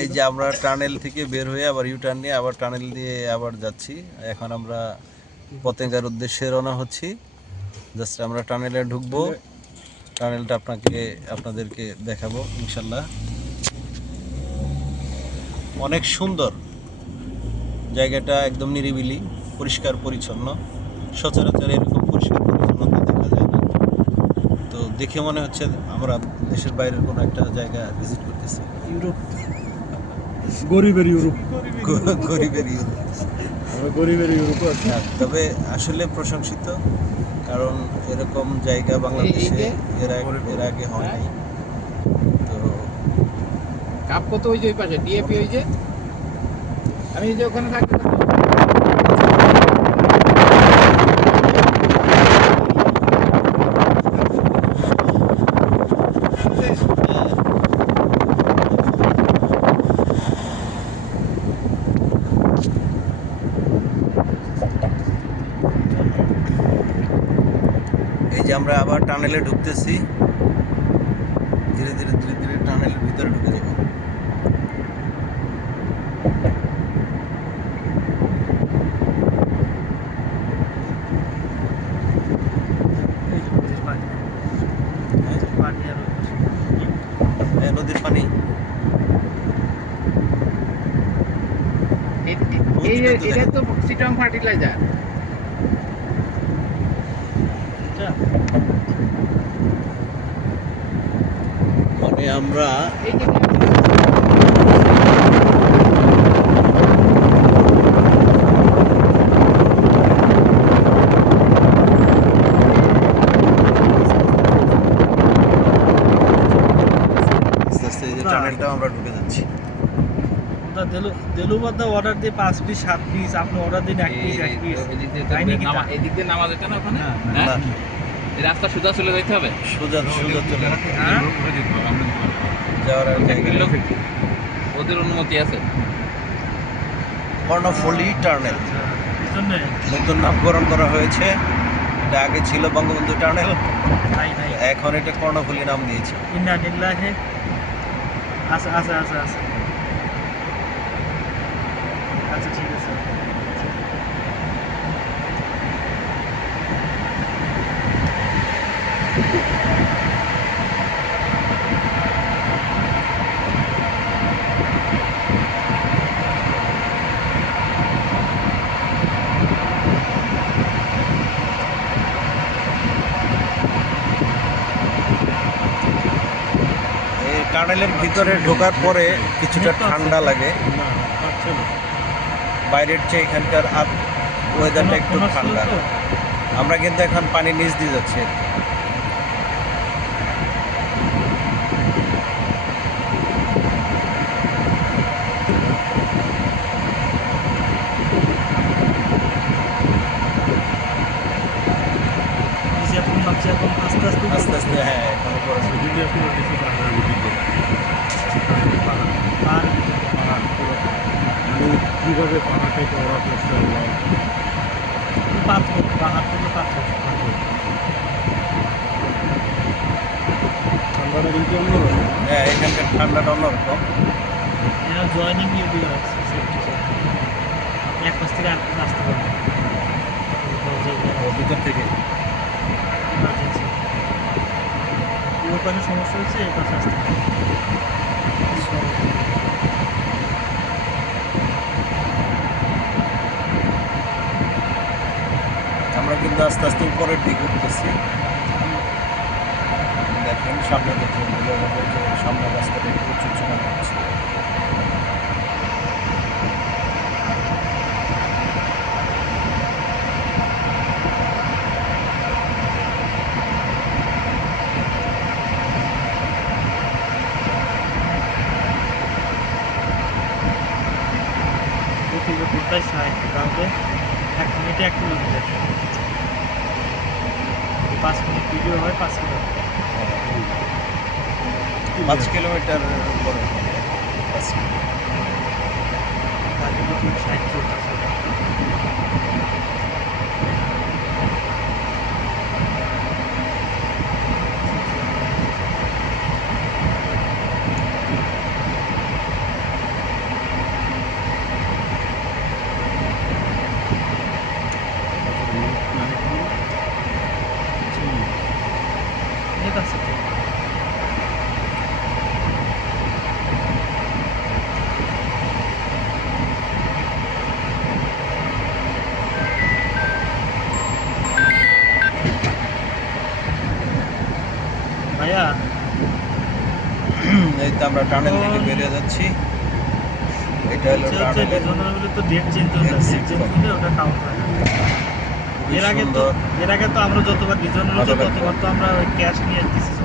এই যে আমরা টানেল থেকে বের হয়ে আবার ইউ টার্ন নিয়ে আবার টানেল দিয়ে আবার যাচ্ছি। এখন আমরা পতেঙ্গার উদ্দেশ্যে রওনা হচ্ছি। জাস্ট আমরা টানেলে ঢুকবো। টানেলটা আপনাকে আপনাদেরকে দেখাবো ইনশাল্লাহ। অনেক সুন্দর জায়গাটা একদম নিরিবিলি পরিষ্কার পরিচ্ছন্ন। সচরাচর এরকম পরিষ্কার পরিচ্ছন্নতা দেখা যায় না। তো দেখে মনে হচ্ছে আমরা দেশের বাইরের কোনো একটা জায়গা ভিজিট করতেছি। ইউরোপ। গরিবের ইউরোপ। গরিবের ইউরোপ। গরিবের ইউরোপ আছি। তবে আসলে প্রশংসিত কারণ এরকম জায়গা বাংলাদেশে এর আগে এর আগে হয় নাই তো কাপ কত ওই যে ওই পাশে? ডিএপি ওই যে আমি যে ওখানে থাকতে আমরা আবার টানেলে ঢুকতেছি। ধীরে ধীরে ধীরে ধীরে টানেলের ভিতরে ঢুকে যাব। হ্যাঁ, নদীর পানি। এই এটা তো সিটং ফার্টিলাইজার। মানে আমরা এই যে আস্তে আস্তে এই যে টানেলটা আমরা ঢুকে যাচ্ছি। দেলুবাদা অর্ডার দিয়ে পাঁচ পিস সাত পিস আপনি অর্ডার দিন এক পিস এক পিস এদিক দিয়ে নামা যেত না ওখানে রাস্তা সোজা চলে যাইতে হবে? সোজা সোজা চলে হ্যাঁ? যাওয়ার আর জায়গা নেই। ওদের অনুমতি আছে। কর্ণফুলি টার্নেল। এই জন্যে নতুন নামকরণ করা হয়েছে। এটা আগে ছিল বঙ্গবন্ধু টার্নেল। এখন এটা কর্ণফুলি নাম দিয়েছে। আচ্ছা আচ্ছা আচ্ছা আচ্ছা ঠিক আছে এই টানেলের ভিতরে ঢোকার পরে কিছুটা ঠান্ডা লাগে। না বাইরের চেয়ে এখানকার ওয়েদারটা একটু ঠান্ডা। আমরা কিন্তু এখন পানি নিচ দিয়ে যাচ্ছি আর কি। নিচে এখন নামছে এখন আস্তে আস্তে আস্তে আস্তে হ্যাঁ এখন উপরে আর কীভাবে পাহাড়টাকে ওরা করছে আল্লাহ পাথর পাহাড় থেকে পাথর। ঠান্ডাটা কিন্তু অন্যরকম। হ্যাঁ এখানকার ঠান্ডাটা অন্যরকম। এরা জয়নিং দিয়ে দিয়ে রাখছে সেফটি এক পাশ থেকে আর আসতে পারবেন ভিতর থেকে? ইমার্জেন্সি ওই পাশে সমস্যা হয়েছে এই পাশে আসতে পারবেন আমরা আস্তে আস্তে উপরের দিকে উঠতেছি। দেখেন, সামনে দেখুন সামনে একটু উঁচু উঁচু মনে হচ্ছে। দু কিলোমিটার সাইড তাহলে এক মিনিটে এক কিলোমিটার। পাঁচ মিনিট ভিডিও হয় পাঁচ কিলোমিটার পাঁচ কিলোমিটার উপরে হবে। পাঁচ কিলোমিটার। তার জন্য ভাইয়া? এই তো আমরা টানেল থেকে বেরিয়ে যাচ্ছি। এটা হলো টানেল তো ডেট চেঞ্জ হচ্ছে চেঞ্জ হলে ওটা কাউন্ট হয় এর আগে তো এর আগে তো আমরা যতবার ডিজনাল হতো ততবার তো আমরা ক্যাশ নিয়ে আসতেছি।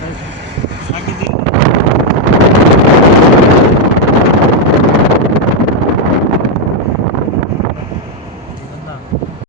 এই যে তো কথা থাক থাকি দিন